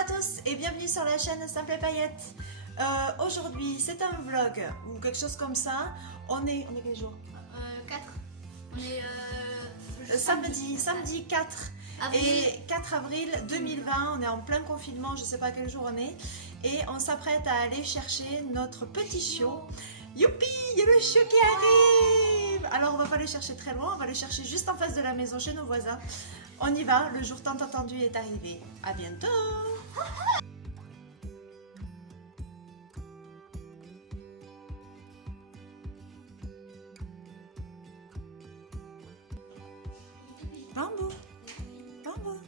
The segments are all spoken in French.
à tous et bienvenue sur la chaîne Simple et Paillettes. Aujourd'hui c'est un vlog ou quelque chose comme ça. On est quel jour? 4. On est samedi 4 avril. Et 4 avril 2020. On est en plein confinement, je sais pas quel jour on est. Et on s'apprête à aller chercher notre petit chiot. Youpi, il y a le chiot qui arrive. Alors on va pas le chercher très loin, on va le chercher juste en face de la maison chez nos voisins. On y va, le jour tant attendu est arrivé. À bientôt. Bambou, bambou.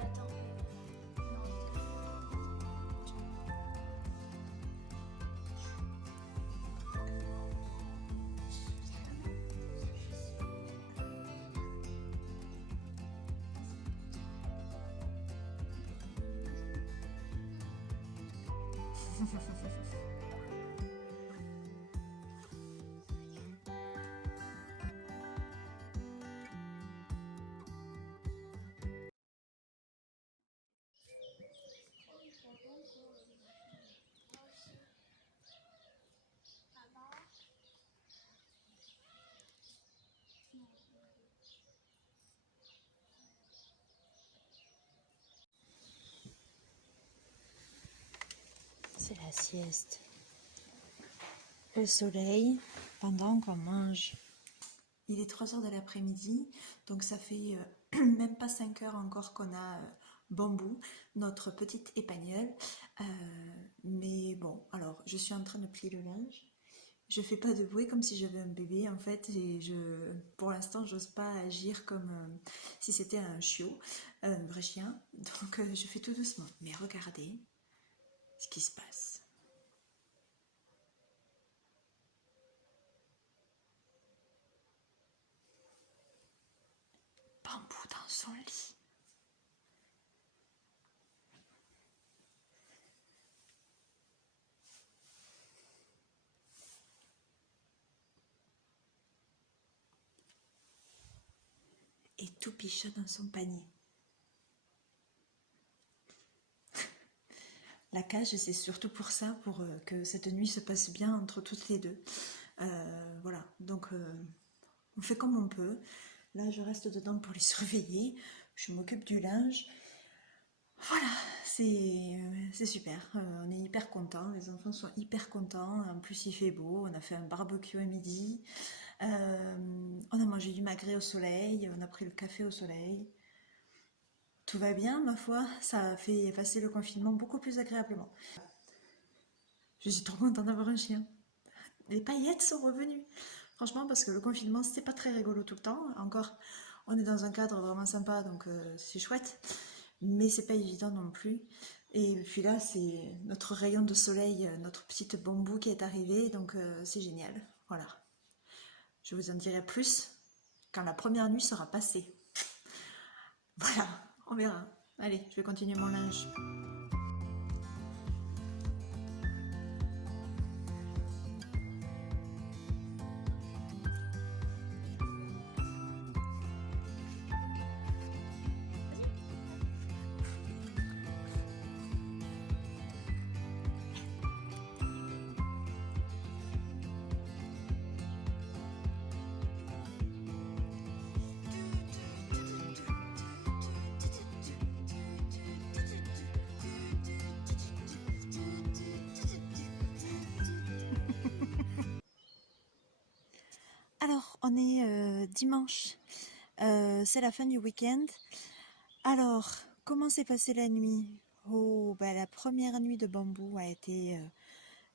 Attends. C'est la sieste. Le soleil pendant qu'on mange. Il est 3 h de l'après-midi, donc ça fait même pas 5 heures encore qu'on a Bambou, notre petite épagnole. Mais bon, alors je suis en train de plier le linge. Je fais pas de bruit comme si j'avais un bébé en fait, et pour l'instant j'ose pas agir comme si c'était un chiot, un vrai chien, donc je fais tout doucement. Mais regardez ce qui se passe. Bambou dans son lit. Et tout pichote dans son panier. La cage, c'est surtout pour ça, pour que cette nuit se passe bien entre toutes les deux. Voilà, donc on fait comme on peut. Là, je reste dedans pour les surveiller. Je m'occupe du linge. Voilà, c'est super. On est hyper contents. Les enfants sont hyper contents. En plus, il fait beau. On a fait un barbecue à midi. On a mangé du magret au soleil. On a pris le café au soleil. Tout va bien, ma foi. Ça a fait passer le confinement beaucoup plus agréablement. Je suis trop contente d'avoir un chien. Les paillettes sont revenues. Franchement, parce que le confinement, c'était pas très rigolo tout le temps. Encore, on est dans un cadre vraiment sympa, donc c'est chouette. Mais c'est pas évident non plus. Et puis là, c'est notre rayon de soleil, notre petite Bambou qui est arrivée, donc c'est génial. Voilà. Je vous en dirai plus quand la première nuit sera passée. Voilà, on verra. Allez, je vais continuer mon linge. Alors, on est dimanche, c'est la fin du week-end. Alors, comment s'est passée la nuit? Oh, bah, la première nuit de Bambou a été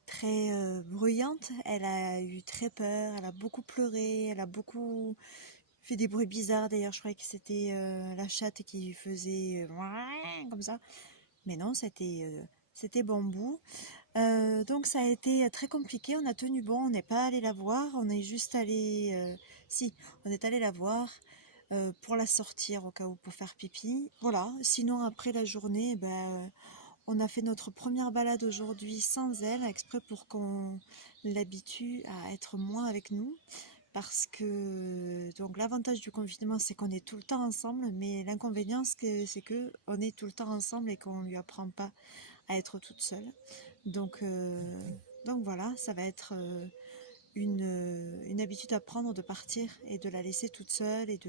très bruyante. Elle a eu très peur, elle a beaucoup pleuré, elle a beaucoup fait des bruits bizarres. D'ailleurs, je croyais que c'était la chatte qui faisait comme ça. Mais non, c'était Bambou. Donc ça a été très compliqué, on a tenu bon, on n'est pas allé la voir, on est juste allé, si, on est allé la voir pour la sortir au cas où pour faire pipi. Voilà, sinon après la journée, ben, On a fait notre première balade aujourd'hui sans elle, exprès pour qu'on l'habitue à être moins avec nous. Parce que donc l'avantage du confinement, c'est qu'on est tout le temps ensemble, mais l'inconvénient, c'est que on est tout le temps ensemble et qu'on lui apprend pas à être toute seule. Donc, donc voilà, ça va être une habitude à prendre de partir et de la laisser toute seule et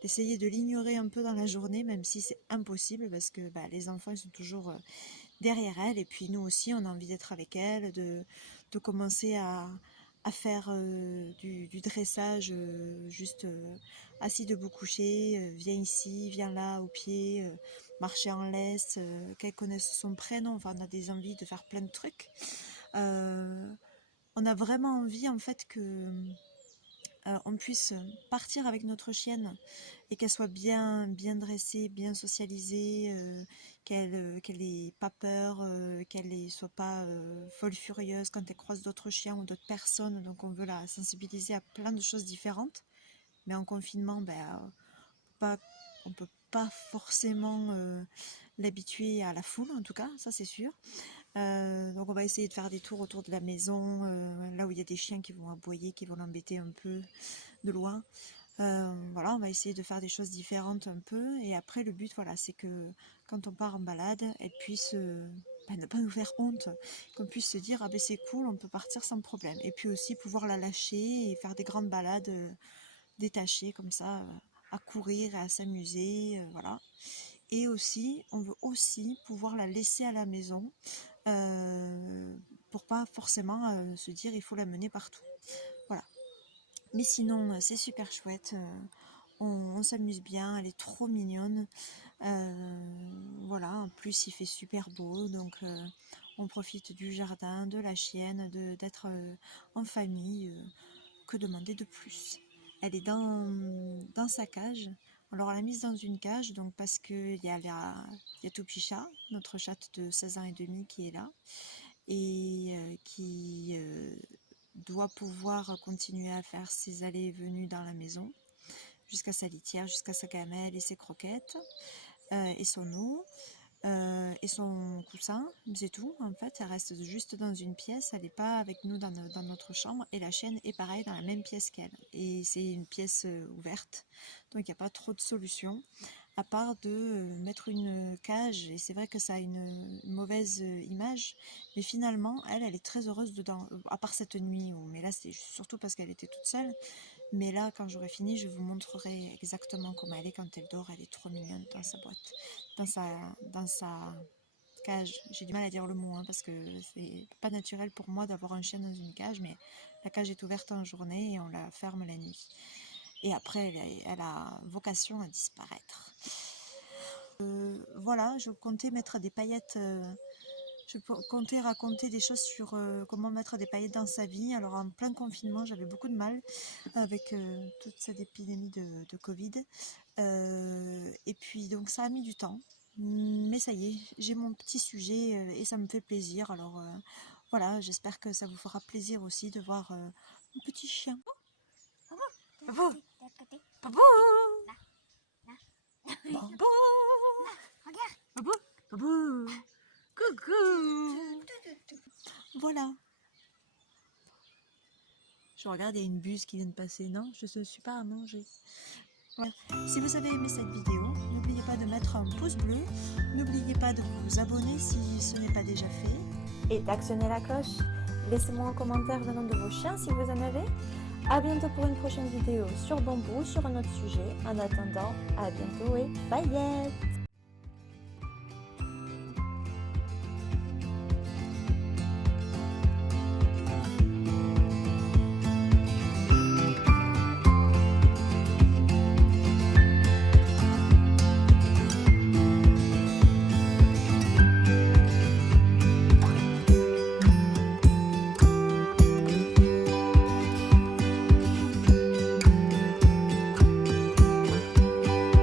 d'essayer de l'ignorer un peu dans la journée, même si c'est impossible parce que bah, les enfants ils sont toujours derrière elle et puis nous aussi on a envie d'être avec elle, de commencer à faire du dressage juste assis debout couché, viens ici, viens là au pied, marcher en laisse, qu'elle connaisse son prénom, enfin on a des envies de faire plein de trucs. On a vraiment envie en fait que on puisse partir avec notre chienne et qu'elle soit bien dressée, bien socialisée, qu'elle ait pas peur, qu'elle ne soit pas folle furieuse quand elle croise d'autres chiens ou d'autres personnes. Donc on veut la sensibiliser à plein de choses différentes. Mais en confinement, ben, on peut pas forcément l'habituer à la foule, en tout cas, ça c'est sûr. Donc on va essayer de faire des tours autour de la maison, là où il y a des chiens qui vont aboyer, qui vont l'embêter un peu de loin. Voilà, on va essayer de faire des choses différentes un peu. Et après, le but, voilà, c'est que quand on part en balade, elle puisse ne pas nous faire honte, qu'on puisse se dire ah ben c'est cool, on peut partir sans problème. Et puis aussi pouvoir la lâcher et faire des grandes balades détachées comme ça, à courir et à s'amuser, voilà. Et aussi, on veut aussi pouvoir la laisser à la maison pour pas forcément se dire il faut la mener partout. Voilà. Mais sinon, c'est super chouette. On s'amuse bien, elle est trop mignonne. Voilà, en plus il fait super beau, donc on profite du jardin, de la chienne, d'être en famille. Que demander de plus? Elle est dans sa cage. Alors on l'a mise dans une cage, donc parce qu'il y a Toupicha, notre chatte de 16 ans et demi qui est là, et qui doit pouvoir continuer à faire ses allées et venues dans la maison, jusqu'à sa litière, jusqu'à sa gamelle et ses croquettes, et son eau, et son coussin, c'est tout en fait. Elle reste juste dans une pièce, elle n'est pas avec nous dans notre chambre, et la chienne est pareil dans la même pièce qu'elle, et c'est une pièce ouverte, donc il n'y a pas trop de solutions à part de mettre une cage. Et c'est vrai que ça a une mauvaise image, mais finalement elle est très heureuse dedans, à part cette nuit mais là c'est surtout parce qu'elle était toute seule. Mais là, quand j'aurai fini, je vous montrerai exactement comment elle est quand elle dort. Elle est trop mignonne dans sa boîte, dans sa cage. J'ai du mal à dire le mot, parce que c'est pas naturel pour moi d'avoir un chien dans une cage, mais la cage est ouverte en journée et on la ferme la nuit. Et après, elle a vocation à disparaître. Voilà, je comptais mettre des paillettes... Je comptais raconter des choses sur comment mettre des paillettes dans sa vie. Alors en plein confinement, j'avais beaucoup de mal avec toute cette épidémie de Covid. Et puis donc ça a mis du temps. Mais ça y est, j'ai mon petit sujet et ça me fait plaisir. Alors voilà, j'espère que ça vous fera plaisir aussi de voir mon petit chien. Babou, babou, babou, babou, babou. Coucou. Voilà. Je regarde, il y a une buse qui vient de passer. Non, je ne suis pas à manger. Voilà. Si vous avez aimé cette vidéo, n'oubliez pas de mettre un pouce bleu. N'oubliez pas de vous abonner si ce n'est pas déjà fait. Et d'actionner la cloche. Laissez-moi un commentaire venant de vos chiens si vous en avez. A bientôt pour une prochaine vidéo sur Bambou, sur un autre sujet. En attendant, à bientôt et bye!